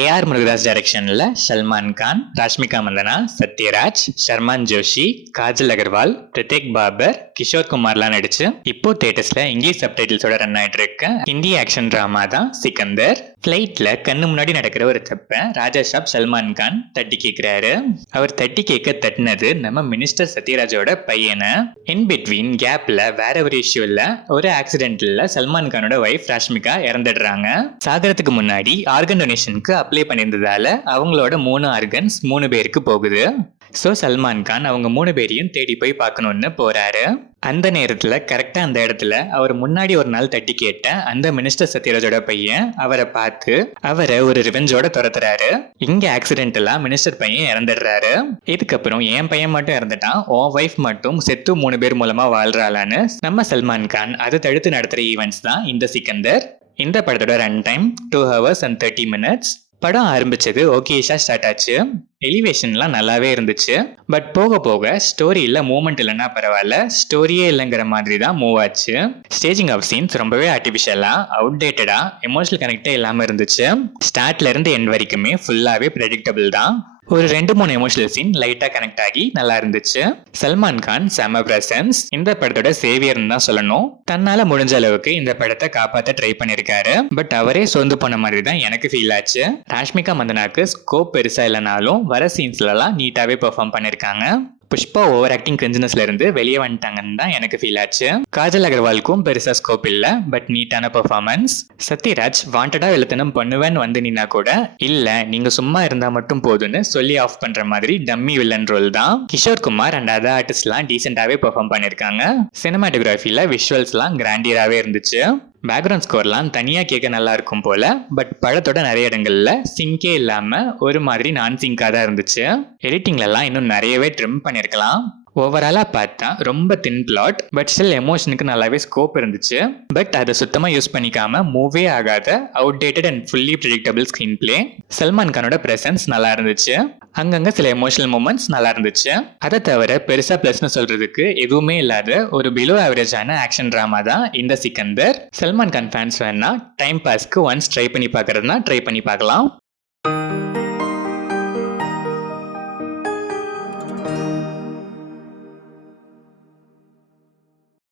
AR Murugadoss டைரக்ஷன்ல Salman Khan, Rashmika Mandhana, Sathyaraj, Sherman Joshi, Kajal Agarwal, பிரதேக் Babur, Kishore குமார்லாம் நடிச்சு இப்போ தியேட்டர்ஸ்ல இங்கிலீஷ் சப்டைட்டில்ஸோட ரன் ஆயிட்டு இருக்க ஹிந்தி ஆக்ஷன் டிராமா தான் சிக்கந்தர். ஃபிளைட்ல கண்ணு முன்னாடி நடக்கிற ஒரு தப்ப ராஜா ஷாப் சல்மான் கான் தட்டி கேட்கிறாரு. அவர் தட்டி கேட்க தட்டினது நம்ம மினிஸ்டர் சத்யராஜோட பையனை. இன் பிட்வீன் கேப்ல வேற ஒரு இஷ்யூல ஒரு ஆக்சிடென்ட்ல சல்மான் கானோட ஒய்ஃப் ராஷ்மிகா இறந்துடுறாங்க. சாகரத்துக்கு முன்னாடி ஆர்கன் டொனேஷனுக்கு அப்ளை பண்ணியிருந்ததால அவங்களோட 3 ஆர்கன்ஸ் 3 பேருக்கு போகுது. ஸோ சல்மான் கான் அவங்க 3 பேரையும் தேடி போய் பார்க்கணும்னு போறாரு. அந்த நேரத்தில் கரெக்டாக அந்த இடத்துல அவர் முன்னாடி ஒரு நாள் தட்டி கேட்ட அந்த மினிஸ்டர் சத்யராஜோட பையன் அவரை பார்த்து அவரை ஒரு ரிவெஞ்சோட துரத்துறாரு. இங்க ஆக்சிடென்டலா மினிஸ்டர் பையன் இறந்துடுறாரு. இதுக்கப்புறம் என் பையன் மட்டும் இறந்துட்டான், உன் ஒய்ஃப் மட்டும் செத்து 3 பேர் மூலமா வாழ்றாளான்னு நம்ம சல்மான் கான் அதை தடுத்து நடத்துற ஈவெண்ட்ஸ் தான் இந்த சிக்கந்தர். இந்த படத்தோட run time 2 hours and 30 minutes. படம் ஆரம்பிச்சது ஓகேஷா ஸ்டார்ட் ஆச்சு. எலிவேஷன்லாம் நல்லாவே இருந்துச்சு. பட் போக போக ஸ்டோரியில் மூவ்மெண்ட் இல்லைன்னா பரவாயில்ல, ஸ்டோரியே இல்லைங்கிற மாதிரி தான் மூவ் ஆச்சு. ஸ்டேஜிங் ஆஃப் சீன்ஸ் ரொம்பவே ஆர்டிஃபிஷியலாக, அவுடேட்டடாக, எமோஷனல் கனெக்டே இல்லாமல் இருந்துச்சு. ஸ்டார்ட்ல இருந்து எண்ட் வரைக்குமே ஃபுல்லாகவே ப்ரெடிக்டபிள் தான். ஒரு 2-3 எமோஷனல் சீன் லைட்டா கனெக்ட் ஆகி நல்லா இருந்துச்சு. சல்மான் கான் செம பிரசன்ஸ். இந்த படத்தோட சேவியர்னு தான் சொல்லணும். தன்னால முடிஞ்ச அளவுக்கு இந்த படத்தை காப்பாற்ற ட்ரை பண்ணிருக்காரு. பட் அவரே சொந்து போன மாதிரி தான் எனக்கு ஃபீல் ஆச்சு. ராஷ்மிகா மந்தனாக்கு ஸ்கோப் பெருசா இல்லைனாலும் வர சீன்ஸ்லாம் நீட்டாவே பெர்ஃபார்ம் பண்ணிருக்காங்க. புஷ்பா ஓவர் ஆக்டிங் கிரிஞ்சினஸ்ல இருந்து வெளியே வந்துட்டாங்கன்னு தான் எனக்கு ஃபீல் ஆச்சு. காஜல் அகர்வாலுக்கும் பெருசா ஸ்கோப் இல்ல, பட் நீட்டான பெர்ஃபார்மன்ஸ். சத்யராஜ் வாண்டடா வெளுத்தனம் பண்ணுவேன்னு வந்து நின்னா கூட இல்ல நீங்க சும்மா இருந்தா மட்டும் போதுன்னு சொல்லி ஆஃப் பண்ற மாதிரி டம்மி வில்லன் ரோல் தான். கிஷோர் குமார் அண்ட் அதர் ஆர்டிஸ்ட்லாம் டீசென்டாவே பெர்ஃபார்ம் பண்ணிருக்காங்க. சினிமாட்டோகிராஃபில விஷுவல்ஸ்லாம் கிராண்டியராகவே இருந்துச்சு. பேக்ரவுண்ட் ஸ்கோர்லாம் தனியாக கேட்க நல்லா இருக்கும் போல, பட் படத்தோட நிறைய இடங்கள்ல சிங்கே இல்லாமல் ஒரு மாதிரி நான் சிங்காக தான் இருந்துச்சு. எடிட்டிங்லலாம் இன்னும் நிறையவே ட்ரிம் பண்ணியிருக்கலாம். ஓவராலாக பார்த்தா ரொம்ப தின் பிளாட், பட் ஸ்டில் எமோஷனுக்கு நல்லாவே ஸ்கோப் இருந்துச்சு. பட் அதை சுத்தமாக யூஸ் பண்ணிக்காம மூவே ஆகாத outdated and fully predictable screenplay. Salman கானோட பிரசன்ஸ் நல்லா இருந்துச்சு. அங்கங்க சில எமோஷனல் மூமெண்ட்ஸ் நல்லா இருந்துச்சு. அதை தவிர பெருசா பிளஸ்னு சொல்றதுக்கு எதுவுமே இல்லாத ஒரு பிலோ ஆவரேஜான ஆக்ஷன் டிராமா தான் இந்த சிக்கந்தர். சல்மான் கான் ஃபேன்ஸ் வேணா டைம் பாஸ்க்கு ஒன்ஸ் ட்ரை பண்ணி பார்க்கறதுனா ட்ரை பண்ணி பார்க்கலாம்.